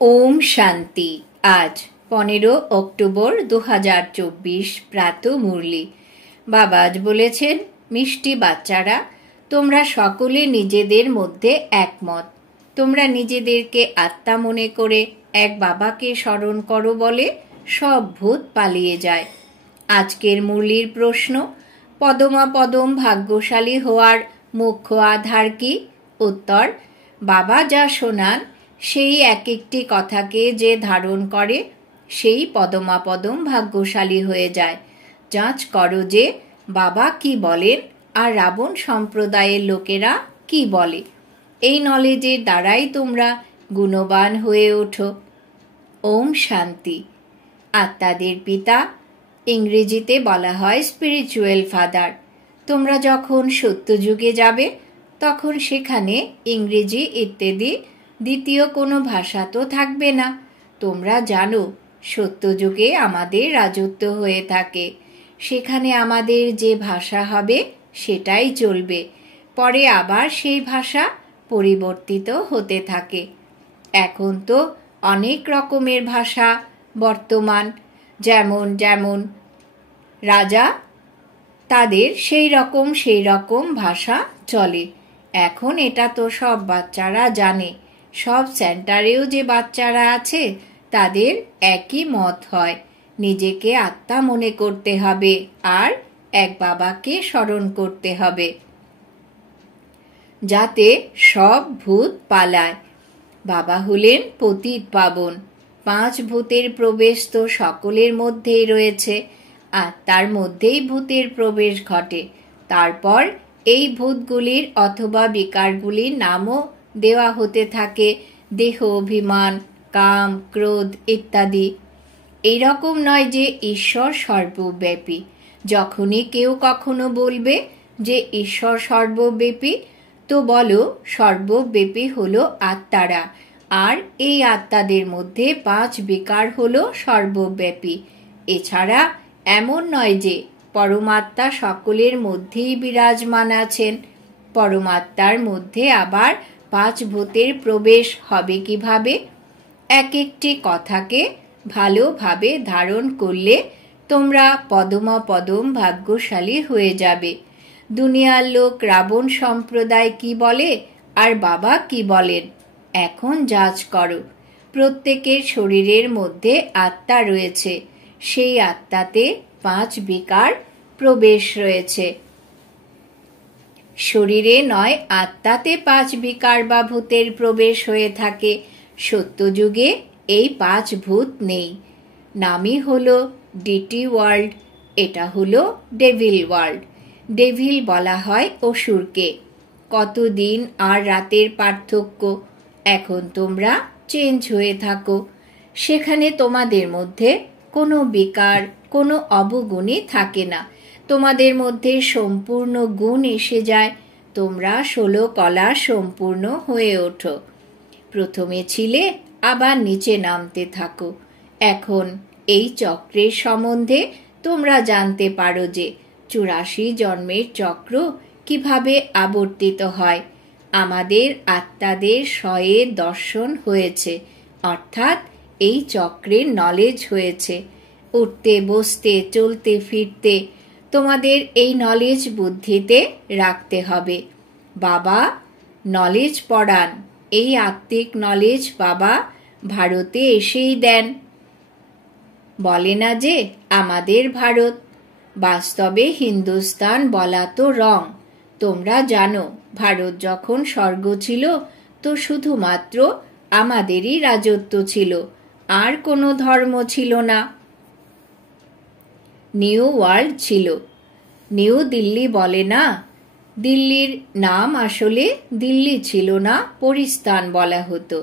ओम शांति। आज 15 অক্টোবর 2024 প্রাত মুরলি। বাবা আজ বলেছেন, মিষ্টি বাচ্চারা, তোমরা সকলে নিজেদের মধ্যে একমত। তোমরা নিজেদেরকে আত্মা মনে করে এক বাবাকে স্মরণ করো বলে সব ভূত পালিয়ে যায়। আজকের মুরলির প্রশ্ন, পদমাপদম ভাগ্যশালী হওয়ার মুখ্য আধার কি? উত্তর, বাবা যা শোনান সেই এক একটি কথাকে যে ধারণ করে সেই পদমাপদম ভাগ্যশালী হয়ে যায়। যাঁচ করো যে বাবা কি বলেন আর রাবণ সম্প্রদায়ের লোকেরা কি বলে। এই নলেজের দ্বারাই তোমরা গুণবান হয়ে ওঠো। ওম শান্তি। আত্মাদের পিতা ইংরেজিতে বলা হয় স্পিরিচুয়াল ফাদার। তোমরা যখন সত্যযুগে যাবে তখন সেখানে ইংরেজি ইত্যাদি দ্বিতীয় কোনো ভাষা তো থাকবে না। তোমরা জানো সত্যযুগে আমাদের রাজত্ব হয়ে থাকে। সেখানে আমাদের যে ভাষা হবে সেটাই চলবে। পরে আবার সেই ভাষা পরিবর্তিত হতে থাকে। এখন তো অনেক রকমের ভাষা বর্তমান, যেমন যেমন রাজা তাদের সেই রকম ভাষা চলে। এখন এটা তো সব বাচ্চারা জানে। সব সেন্টারেও যে বাচ্চারা আছে তাদের একই মত হয়, নিজেকে আত্মা মনে করতে হবে আর এক বাবাকে স্মরণ করতে হবে যাতে সব ভূত পালায়। বাবা হলেন পতিত পাবন। 5 ভূতের প্রবেশ তো সকলের মধ্যেই রয়েছে, আর তার মধ্যেই ভূতের প্রবেশ ঘটে। তারপর এই ভূতগুলির অথবা বিকারগুলির নামও দেওয়া হতে থাকে, দেহ, অভিমান, কাম, ক্রোধ ইত্যাদি। এইরকম নয় যে ঈশ্বর সর্বব্যাপী। যখনই কেউ কখনো বলবে যে ঈশ্বর সর্বব্যাপী, তো বলো সর্বব্যাপী হলো আত্মারা, আর এই আত্মাদের মধ্যে 5 বিকার হলো সর্বব্যাপী। এছাড়া এমন নয় যে পরমাত্মা সকলের মধ্যেই বিরাজমান আছেন। পরমাত্মার মধ্যে আবার 5 ভূতের প্রবেশ হবে কিভাবে? এক একটি কথাকে ভালোভাবে ধারণ করলে তোমরা পদমাপদম ভাগ্যশালী হয়ে যাবে। দুনিয়ার লোক রাবণ সম্প্রদায় কি বলে আর বাবা কি বলেন, এখন যাচ করো। প্রত্যেকের শরীরের মধ্যে আত্মা রয়েছে, সেই আত্মাতে 5 বিকার প্রবেশ রয়েছে। শরীরে নয়, আত্মাতে 5 বিকার বা ভূতের প্রবেশ হয়ে থাকে। সত্যযুগে এই 5 ভূত নেই। নামই হলো ডিটি ওয়ার্ল্ড, এটা হলো ডেভিল ওয়ার্ল্ড। ডেভিল বলা হয় অসুরকে। কত দিন আর রাতের পার্থক্য। এখন তোমরা চেঞ্জ হয়ে থাকো। সেখানে তোমাদের মধ্যে কোনো বিকার, কোনো অবগুণই থাকে না। তোমাদের মধ্যে সম্পূর্ণ গুণ এসে যায়। তোমরা 16 কলা সম্পূর্ণ হয়ে ওঠো। প্রথমে ছিলে, আবার নিচে নামতে থাকো। এখন এই চক্রের সম্বন্ধে তোমরা জানতে পারো যে 84 জন্মের চক্র কিভাবে আবর্তিত হয়। আমাদের আত্মাদের স্বয়ের দর্শন হয়েছে, অর্থাৎ এই চক্রের নলেজ হয়েছে। উঠতে বসতে চলতে ফিরতে তোমাদের এই নলেজ বুদ্ধিতে রাখতে হবে। বাবা নলেজ পড়ান। এই আত্মিক নলেজ বাবা ভারতে এসেই দেন। বলে না যে আমাদের ভারত, বাস্তবে হিন্দুস্তান বলা তো রং। তোমরা জানো ভারত যখন স্বর্গ ছিল তো শুধুমাত্র আমাদেরই রাজত্ব ছিল, আর কোনো ধর্ম ছিল না। নিউ ওয়ার্ল্ড ছিল। নিউ দিল্লি বলে না, দিল্লির নাম আসলে দিল্লি ছিল না, পরিস্থান বলা হতো।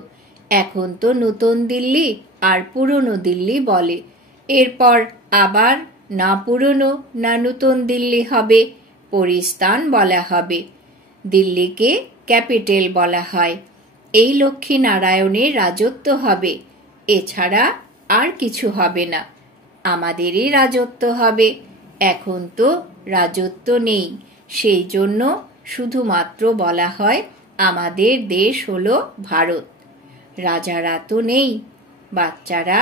এখন তো নতুন দিল্লি আর পুরনো দিল্লি বলে। এরপর আবার না পুরনো না নতুন দিল্লি হবে, পরিস্থান বলা হবে। দিল্লিকে ক্যাপিটাল বলা হয়। এই লক্ষ্মী নারায়ণের রাজত্ব হবে, এছাড়া আর কিছু হবে না। আমাদেরই রাজত্ব হবে। এখন তো রাজত্ব নেই, সেই জন্য শুধুমাত্র বলা হয় আমাদের দেশ হলো ভারত। রাজারা তো নেই। বাচ্চারা,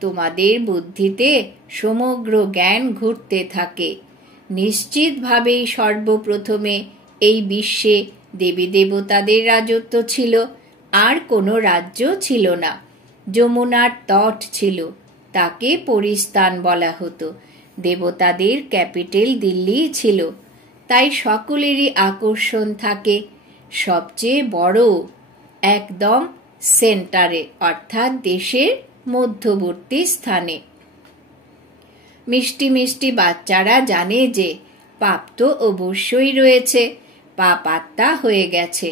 তোমাদের বুদ্ধিতে সমগ্র জ্ঞান ঘুরতে থাকে। নিশ্চিতভাবেই সর্বপ্রথমে এই বিশ্বে দেবী দেবতাদের রাজত্ব ছিল, আর কোনো রাজ্য ছিল না। যমুনার তট ছিল, তাকে পরিস্থান বলা হতো। দেবতাদের ক্যাপিটাল দিল্লি ছিল, তাই সকলেরই আকর্ষণ থাকে সবচেয়ে বড়, একদম সেন্টারে, অর্থাৎ দেশের মধ্যবর্তী স্থানে। মিষ্টি মিষ্টি বাচ্চারা জানে যে পাপ তো অবশ্যই রয়েছে, পাপ আত্মা হয়ে গেছে।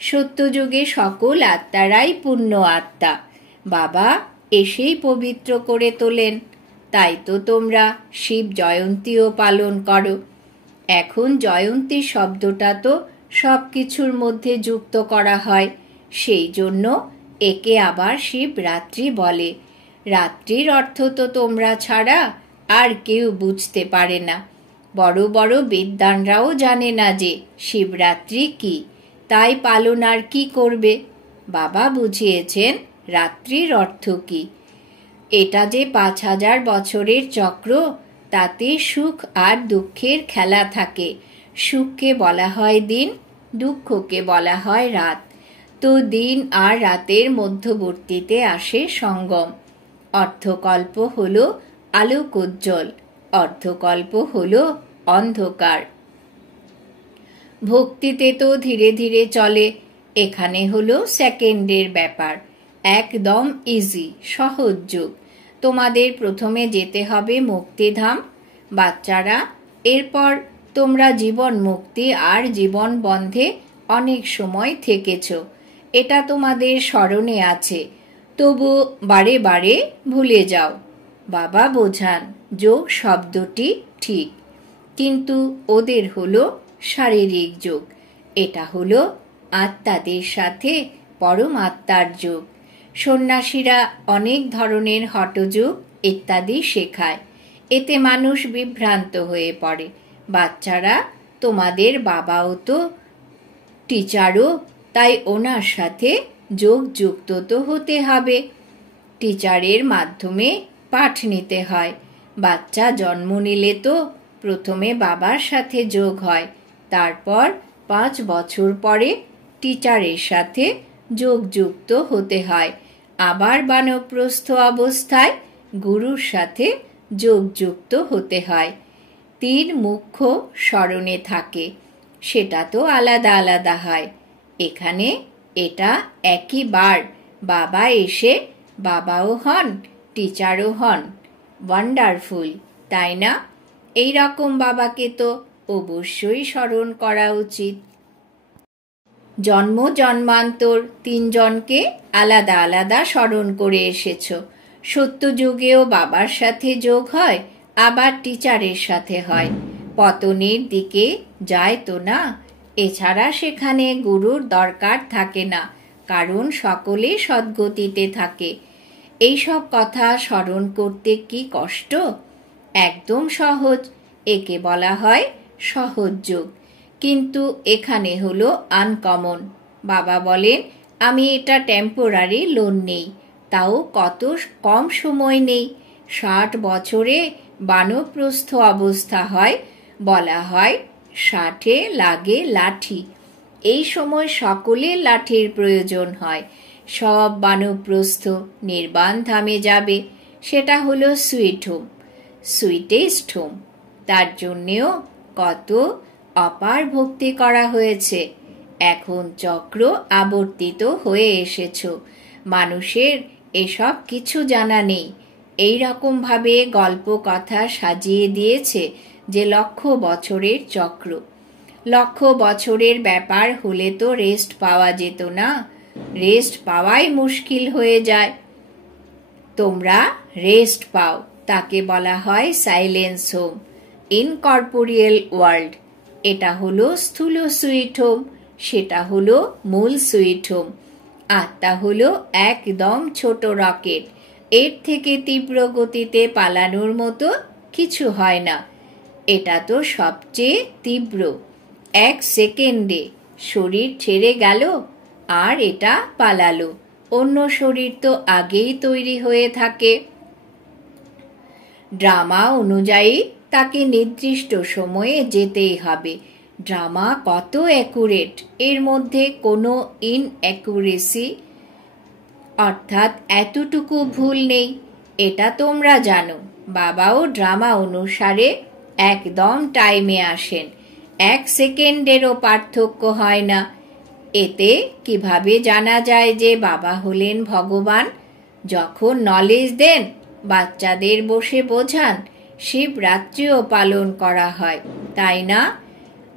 সত্যযুগে সকল আত্মারাই পুণ্য আত্মা। বাবা এসেই পবিত্র করে তোলেন। তাই তো তোমরা শিব জয়ন্তীও পালন করো। এখন জয়ন্তী শব্দটা তো সব কিছুর মধ্যে যুক্ত করা হয়, সেই জন্য একে আবার শিবরাত্রি বলে। রাত্রির অর্থ তো তোমরা ছাড়া আর কেউ বুঝতে পারে না। বড় বড় বিদ্বানরাও জানে না যে শিবরাত্রি কি, তাই পালন আর কি করবে। বাবা বুঝিয়েছেন রাত্রির অর্থ কি। এটা যে 5000 বছরের চক্র, তাতে সুখ আর দুঃখের খেলা থাকে। সুখকে বলা হয় দিন, দুঃখকে বলা হয় রাত। তো দিন আর রাতের মধ্যবর্তীতে আসে সঙ্গম। অর্ধকল্প হলো আলোকোজ্জ্বল, অর্ধকল্প হলো অন্ধকার। ভক্তিতে তো ধীরে ধীরে চলে, এখানে হলো সেকেন্ডের ব্যাপার। একদম ইজি, সহজ যুগ। তোমাদের প্রথমে যেতে হবে মুক্তিধাম। বাচ্চারা, এরপর তোমরা জীবন মুক্তি আর জীবন বন্ধে অনেক সময় থেকেছ, এটা তোমাদের স্মরণে আছে, তবু বারে বারে ভুলে যাও। বাবা বোঝান যোগ শব্দটি ঠিক, কিন্তু ওদের হলো শারীরিক যোগ, এটা হলো আত্মাদের সাথে পরমাত্মার যোগ। সন্ন্যাসীরা অনেক ধরনের হঠযোগ ইত্যাদি শেখায়, এতে মানুষ বিভ্রান্ত হয়ে পড়ে। বাচ্চারা, তোমাদের বাবাও তো টিচারও, তাই ওনার সাথে যোগ যুক্ত তো হতে হবে। টিচারের মাধ্যমে পাঠ নিতে হয়। বাচ্চা জন্ম নিলে তো প্রথমে বাবার সাথে যোগ হয়, তারপর 5 বছর পরে টিচারের সাথে যোগ যুক্ত হতে হয়। আবার বানপ্রস্থ অবস্থায় গুরুর সাথে যোগ যুক্ত হতে হয়। 3 মুখ্য স্মরণে থাকে, সেটা তো আলাদা আলাদা হয়। এখানে এটা একই বার, বাবা এসে বাবাও হন, টিচারও হন। ওয়ান্ডারফুল, তাই না? এই রকম বাবাকে তো অবশ্যই স্মরণ করা উচিত। জন্ম জন্মান্তর 3 জনকে আলাদা আলাদা স্মরণ করে এসেছ। সত্যযুগেও বাবার সাথে যোগ হয়, আবার টিচারের সাথে হয়। পতনের দিকে যায় তো না, এছাড়া সেখানে গুরুর দরকার থাকে না, কারণ সকলে সদ্গতিতে থাকে। এইসব কথা স্মরণ করতে কি কষ্ট? একদম সহজ, একে বলা হয় সহজ যোগ। কিন্তু এখানে হলো আনকমন। বাবা বলেন, আমি এটা টেম্পোরারি লোন নেই, তাও কত কম সময় নেই। 60 বছরে বানপ্রস্থ অবস্থা হয়, বলা হয় 60-এ লাগে লাঠি। এই সময় সকলের লাঠির প্রয়োজন হয়। সব বানপ্রস্থ নির্বাণ ধামে যাবে, সেটা হলো সুইট হোম, সুইটেস্ট হোম। তার জন্যেও কত অপার ভক্তি করা হয়েছে। এখন চক্র আবর্তিত হয়ে এসেছ, মানুষের এসব কিছু জানা নেই। এই রকম ভাবে গল্প কথা সাজিয়ে দিয়েছে যে 1,00,000 বছরের চক্র। 1,00,000 বছরের ব্যাপার হলে তো রেস্ট পাওয়া যেত না, রেস্ট পাওয়াই মুশকিল হয়ে যায়। তোমরা রেস্ট পাও, তাকে বলা হয় সাইলেন্স হোম, ইনকর্পোরিয়াল ওয়ার্ল্ড। এটা হলো স্থূল সুইট হোম, সেটা হলো মূল সুইট হোম। আত্মা হলো একদম ছোট রকেট, এর থেকে তীব্র গতিতে পালানোর মতো কিছু হয় না। এটা তো সবচেয়ে তীব্র। 1 সেকেন্ডে শরীর ছেড়ে গেল আর এটা পালালো, অন্য শরীর তো আগেই তৈরি হয়ে থাকে। ড্রামা অনুযায়ী তাকে নির্দিষ্ট সময়ে যেতেই হবে। ড্রামা কত অ্যাকুরেট, এর মধ্যে কোনো ইনঅ্যাকুরেসি অর্থাৎ এতটুকু ভুল নেই, এটা তোমরা জানো। বাবাও ড্রামা অনুসারে একদম টাইমে আসেন, 1 সেকেন্ডেরও পার্থক্য হয় না। এতে কিভাবে জানা যায় যে বাবা হলেন ভগবান? যখন নলেজ দেন, বাচ্চাদের বসে বোঝান, শিবরাত্রিও পালন করা হয়, তাই না?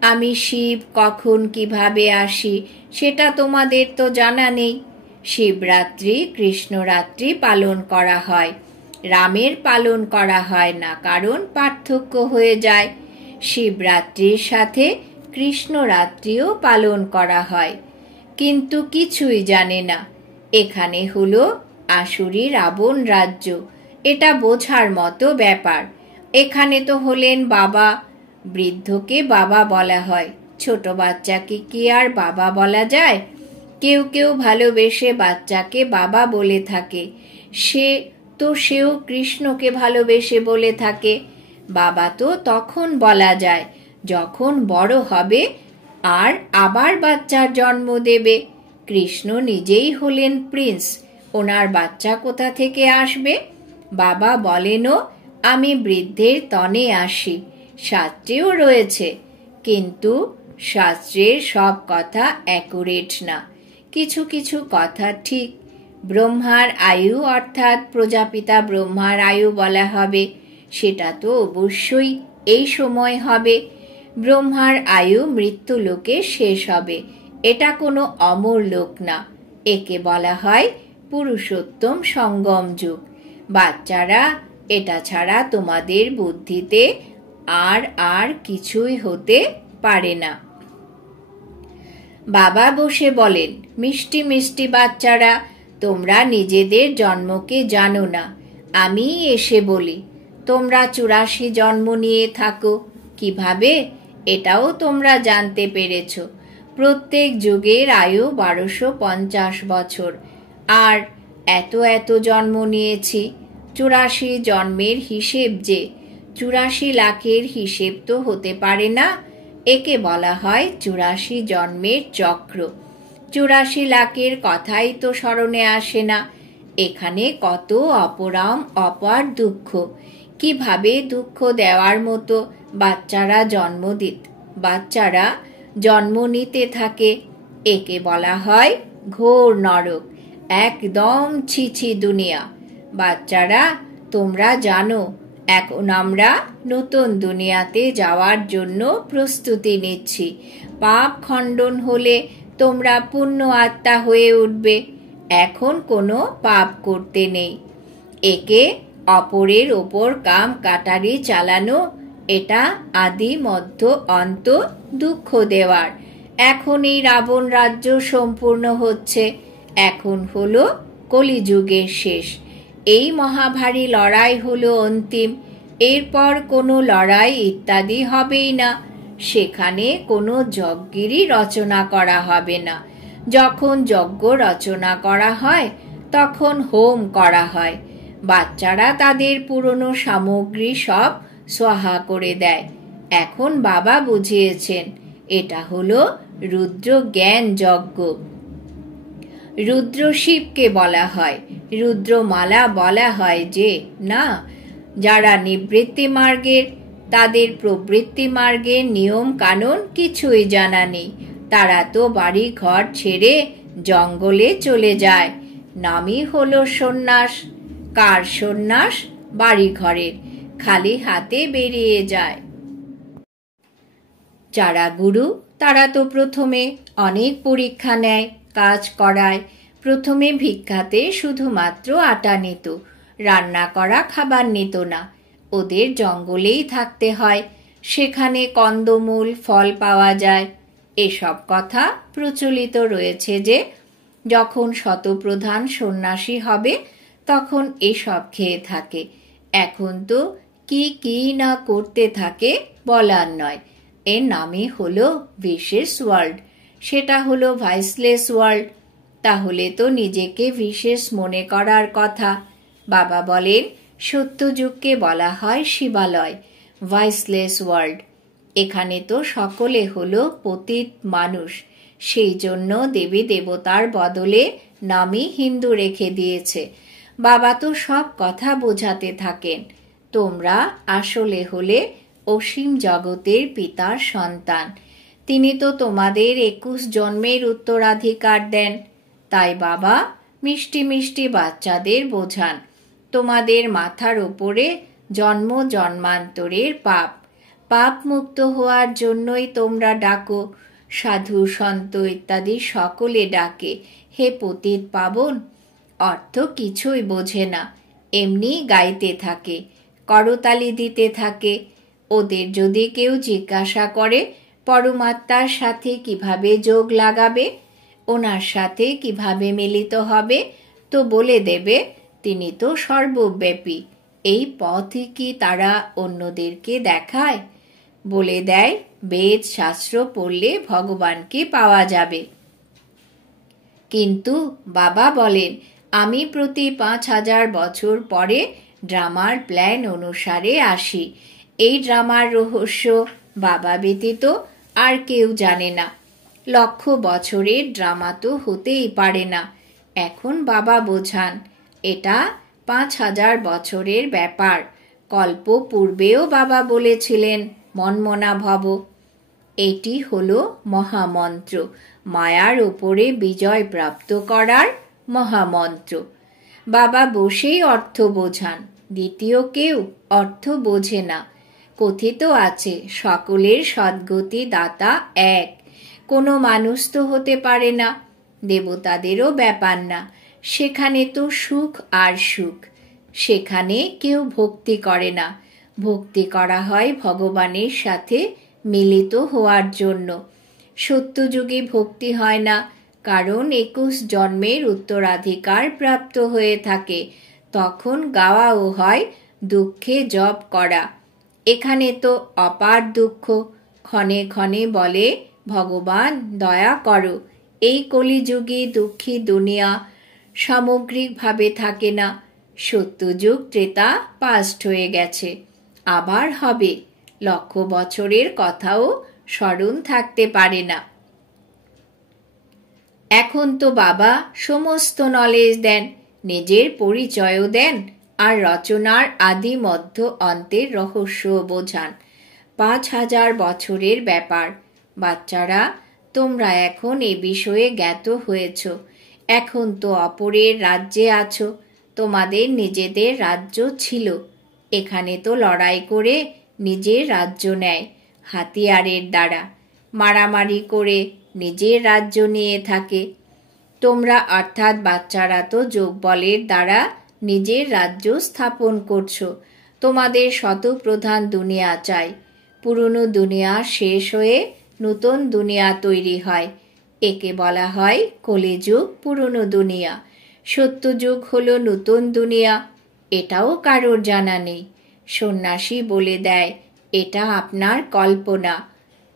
আমি শিব কখন কিভাবে আসি সেটা তোমাদের তো জানা নেই। শিবরাত্রি কৃষ্ণরাত্রি পালন করা হয়, রামের পালন করা হয় না, কারণ পার্থক্য হয়ে যায়। শিবরাত্রির সাথে কৃষ্ণরাত্রিও পালন করা হয়, কিন্তু কিছুই জানে না। এখানে হলো আসুরি রাবণ রাজ্য, এটা বোঝার মতো ব্যাপার। এখানে তো হলেন বাবা, বৃদ্ধকে বাবা বলা হয়, ছোট বাচ্চাকে কি আর বাবা বলা যায়? কেউ কেউ ভালোবেসে বাচ্চাকে বাবা বলে থাকে, সেও কৃষ্ণকে ভালোবেসে বলে থাকে। বাবা তো তখন বলা যায় যখন বড় হবে আর আবার বাচ্চার জন্ম দেবে। কৃষ্ণ নিজেই হলেন প্রিন্স, ওনার বাচ্চা কোথা থেকে আসবে? বাবা বলেনও, আমি বৃদ্ধের তনে আসি, শাস্ত্রেও রয়েছে। কিন্তু শাস্ত্রের সব কথা অ্যাকুরেট না, কিছু কিছু কথা ঠিক। ব্রহ্মার আয়ু অর্থাৎ প্রজাপিতা ব্রহ্মার আয়ু বলা হবে, সেটা তো অবশ্যই এই সময় হবে। ব্রহ্মার আয়ু মৃত্যু লোকে শেষ হবে, এটা কোনো অমর লোক না। একে বলা হয় পুরুষোত্তম সঙ্গম যুগ। বাচ্চারা, এটা ছাড়া তোমাদের বুদ্ধিতে আর কিছুই হতে পারে না। বাবা বসে বলেন, মিষ্টি মিষ্টি বাচ্চারা, তোমরা নিজেদের জন্মকে জানো না। আমি এসে বলি, তোমরা 84 জন্ম নিয়ে থাকো। কিভাবে? এটাও তোমরা জানতে পেরেছ। প্রত্যেক যুগের আয়ু 1250 বছর, আর এত জন্ম নিয়েছি। 84 জন্মের হিসেব যে 84 লাখের হিসেব তো হতে পারে না। একে বলা হয় 84 জন্মের চক্র। 84 লাখের কথাই তো স্মরণে আসে না। এখানে কত অপরাম অপার দুঃখ, কিভাবে দুঃখ দেওয়ার মতো বাচ্চারা জন্ম নিতে থাকে। একে বলা হয় ঘোর নরক, একদম ছিছি দুনিয়া। বাচ্চারা, তোমরা জানো এখন আমরা নতুন দুনিয়াতে যাওয়ার জন্য প্রস্তুতি নিচ্ছি। পাপ খণ্ডন হলে তোমরা পুণ্য আত্মা হয়ে উঠবে। এখন কোনো পাপ করতে নেই। একে অপরের ওপর কাম কাটারি চালানো, এটা আদি মধ্য অন্ত দুঃখ দেওয়ার। এখন এই রাবণ রাজ্য সম্পূর্ণ হচ্ছে, এখন হলো কলিযুগের শেষ। এই মহাভারী লড়াই হলো অন্তিম, এরপর কোনো লড়াই ইত্যাদি হবেই না। সেখানে কোনো যজ্ঞেরই রচনা করা হবে না। যখন যজ্ঞ রচনা করা হয় তখন হোম করা হয়। বাচ্চারা তাদের পুরনো সামগ্রী সব সোহা করে দেয়। এখন বাবা বুঝিয়েছেন, এটা হলো রুদ্র জ্ঞান যজ্ঞ। রুদ্র শিবকে বলা হয়, রুদ্রমালা বলা হয় যে না, যারা নিবৃত্তি মার্গের, তাদের প্রবৃত্তি মার্গের নিয়ম কানুন কিছুই জানা নেই। তারা তো বাড়ি ঘর ছেড়ে জঙ্গলে চলে যায়। নামই হলো সন্ন্যাস। কার সন্ন্যাস? বাড়ি ঘরের, খালি হাতে বেরিয়ে যায়। যারা গুরু, তারা তো প্রথমে অনেক পরীক্ষা নেয়, কাজ করায়। প্রথমে ভিক্ষাতে শুধুমাত্র আটা নিত, রান্না করা খাবার নিত না। ওদের জঙ্গলেই থাকতে হয়, সেখানে কন্দমূল ফল পাওয়া যায়। এসব কথা প্রচলিত রয়েছে যে যখন শতপ্রধান সন্ন্যাসী হবে তখন এসব খেয়ে থাকে। এখন তো কি না করতে থাকে বলার নয়। এর নামই হলো ভিশিয়াস ওয়ার্ল্ড, সেটা হলো ভাইসলেস ওয়ার্ল্ড। তাহলে তো নিজেকে বিশেষ মনে করার কথা। বাবা বলেন, সত্যযুগকে বলা হয় শিবালয়, ভয়েসলেস ওয়ার্ল্ড। এখানে তো সকলে হলো পতিত মানুষ, সেই জন্য দেবী দেবতার বদলে নামই হিন্দু রেখে দিয়েছে। বাবা তো সব কথা বোঝাতে থাকেন, তোমরা আসলে হলে অসীম জগতের পিতার সন্তান। তিনি তো তোমাদের 21 জন্মের উত্তরাধিকার দেন। তাই বাবা মিষ্টি মিষ্টি বাচ্চাদের বোঝান, তোমাদের মাথার ওপরে জন্ম জন্মান্তরের পাপ, পাপ মুক্ত হওয়ার জন্যই তোমরা ডাকো। সাধু সন্ত ইত্যাদি সকলে ডাকে, হে পতিত পাবন। অর্থ কিছুই বোঝে না, এমনি গাইতে থাকে, করতালি দিতে থাকে। ওদের যদি কেউ জিজ্ঞাসা করে পরমাত্মার সাথে কিভাবে যোগ লাগাবে, ওনার সাথে কিভাবে মিলিত হবে, তো বলে দেবে তিনি তো সর্বব্যাপী। এই পথই কি তারা অন্যদেরকে দেখায়? বলে দেয় বেদ শাস্ত্র পড়লে ভগবানকে পাওয়া যাবে। কিন্তু বাবা বলেন, আমি প্রতি 5000 বছর পরে ড্রামার প্ল্যান অনুসারে আসি। এই ড্রামার রহস্য বাবা ব্যতীত আর কেউ জানে না। 1,00,000 বছরের ড্রামা তো হতেই পারে না। এখন বাবা বোঝান, এটা 5000 বছরের ব্যাপার। কল্প পূর্বেও বাবা বলেছিলেন মনমনা ভব। এটি হলো মহামন্ত্র, মায়ার উপরে বিজয় প্রাপ্ত করার মহামন্ত্র। বাবা বসেই অর্থ বোঝান, দ্বিতীয় কেউ অর্থ বোঝে না। কথিত আছে সকলের সদ্গতি দাতা এক। কোনো মানুষ তো হতে পারে না, দেবতাদেরও ব্যাপার না। সেখানে তো সুখ আর সুখ, সেখানে কেউ ভক্তি করে না। ভক্তি করা হয় ভগবানের সাথে মিলিত হওয়ার জন্য। সত্যযুগে ভক্তি হয় না, কারণ 21 জন্মের উত্তরাধিকার প্রাপ্ত হয়ে থাকে। তখন গাওয়াও হয় দুঃখে জপ করা। এখানে তো অপার দুঃখ, ক্ষণে ক্ষণে বলে ভগবান দয়া করো। এই কলিযুগে দুঃখী দুনিয়া সামগ্রিকভাবে থাকে না। সত্যযুগ ত্রেতা পাস্ট হয়ে গেছে, আবার হবে। 1,00,000 বছরের কথাও স্মরণ থাকতে পারে না। এখন তো বাবা সমস্ত নলেজ দেন, নিজের পরিচয়ও দেন, আর রচনার আদি মধ্য অন্তের রহস্য বোঝান। 5000 বছরের ব্যাপার। বাচ্চারা, তোমরা এখন এ বিষয়ে জ্ঞাত হয়েছ। এখন তো অপরের রাজ্যে আছো। তোমাদের নিজেদের রাজ্য ছিল, এখানে তো লড়াই করে নিজের রাজ্য নেয় হাতিয়ারের দ্বারা, মারামারি করে নিজের রাজ্য নিয়ে থাকে। তোমরা অর্থাৎ বাচ্চারা তো যোগবলের দ্বারা নিজের রাজ্য স্থাপন করছো। তোমাদের শতপ্রধান দুনিয়া চাই। পুরনো দুনিয়া শেষ হয়ে নতুন দুনিয়া তৈরি হয়, একে বলা হয় কলিযুগ, পুরনো দুনিয়া। সত্যযুগ হলো নতুন দুনিয়া, এটাও কারোর জানা নেই। সন্ন্যাসী বলে দেয় এটা আপনার কল্পনা,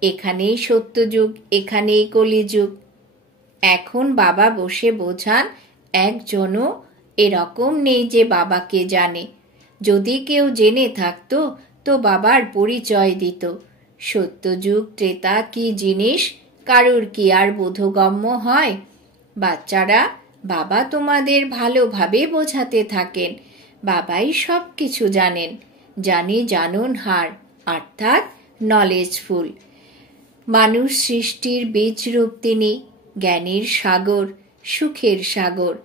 এখানেই সত্যযুগ, এখানেই কলিযুগ। এখন বাবা বসে বোঝান, একজনও এরকম নেই যে বাবাকে জানে। যদি কেউ জেনে থাকতো তো বাবার পরিচয় দিত। সত্যযুগ ত্রেতা কি জিনিস কারুর কি আর বোধগম্য হয়? বাচ্চারা, বাবা তোমাদের ভালোভাবে বোঝাতে থাকেন। বাবাই সব কিছু জানেন, জানি জানুন হার, অর্থাৎ নলেজফুল। মানুষ সৃষ্টির বীজরূপ তিনি, জ্ঞানের সাগর, সুখের সাগর।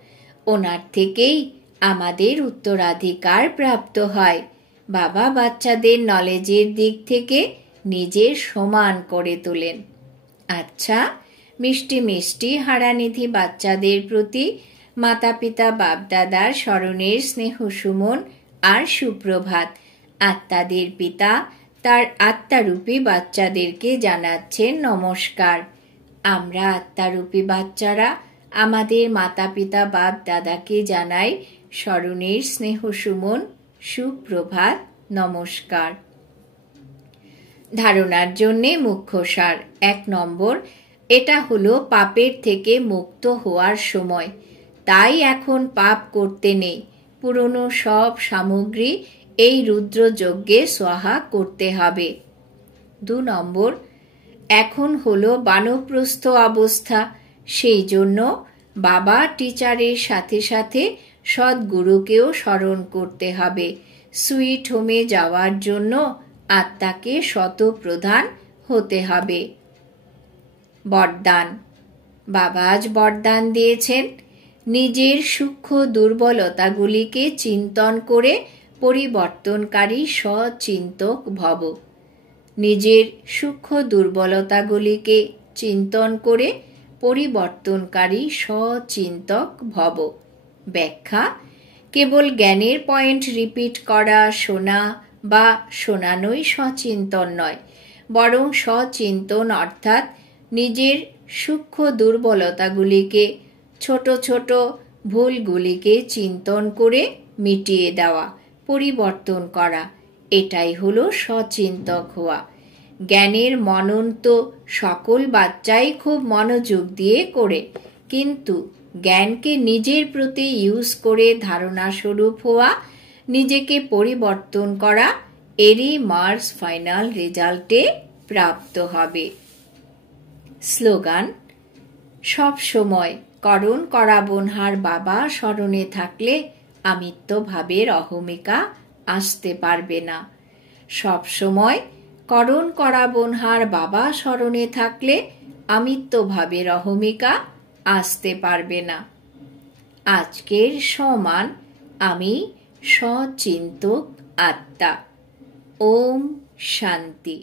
ওনার থেকেই আমাদের উত্তরাধিকার প্রাপ্ত হয়। বাবা বাচ্চাদের নলেজের দিক থেকে নিজের সমান করে তোলেন। আচ্ছা, মিষ্টি মিষ্টি হারানিধি বাচ্চাদের প্রতি মাতা পিতা বাপদাদার স্মরণের স্নেহ সুমন আর সুপ্রভাত। আত্মাদের পিতা তার আত্মারূপী বাচ্চাদেরকে জানাচ্ছেন নমস্কার। আমরা আত্মারূপী বাচ্চারা আমাদের মাতা পিতা বাপ দাদাকে জানাই স্মরণের স্নেহ সুমন, সুপ্রভাত, নমস্কার। ধারণার জন্যে মুখ্য সার। 1 নম্বর, এটা হলো পাপের থেকে মুক্ত হওয়ার সময়, তাই এখন পাপ করতে নেই। পুরনো সব সামগ্রী এই রুদ্রযজ্ঞে সোহা করতে হবে। 2 নম্বর, এখন হলো বানপ্রস্থ অবস্থা, সেই জন্য বাবা টিচারের সাথে সাথে সদ্গুরুকেও স্মরণ করতে হবে। সুইট হোমে যাওয়ার জন্য আত্মাকে শতপ্রধান হতে হবে। বরদান। বাবা আজ বরদান দিয়েছেন, নিজের সূক্ষ্ম দুর্বলতাগুলিকে চিন্তন করে পরিবর্তনকারী সচিন্তক ভব। নিজের সূক্ষ্ম দুর্বলতাগুলিকে চিন্তন করে পরিবর্তনকারী সচিন্তক ভব। ব্যাখ্যা: কেবল জ্ঞানের পয়েন্ট রিপিট করা, শোনা বা শোনানোই সচিন্তন নয়, বরং সচিন্তন অর্থাৎ নিজের সূক্ষ্ম দুর্বলতাগুলিকে, ছোট ছোট ভুলগুলিকে চিন্তন করে মিটিয়ে দেওয়া, পরিবর্তন করা, এটাই হলো সচিন্তক হওয়া। জ্ঞানের মনন তো সকল বাচ্চাই খুব মনোযোগ দিয়ে করে, কিন্তু জ্ঞানকে নিজের প্রতি ইউজ করে ধারণা স্বরূপ হওয়া, নিজেকে পরিবর্তন করা, এরই মার্কস ফাইনাল রেজাল্টে প্রাপ্ত হবে। স্লোগান: সব সময় করণ করাবনহার বাবা স্মরণে থাকলে আমিত্ব ভাবের অহমিকা আসতে পারবে না। সব সময় করণ করাবনহার বাবা স্মরণে থাকলে আমিত্ব ভাবের অহমিকা আসতে পারবে না। আজকের সমান আমি সচিন্তক আত্মা। ওম শান্তি।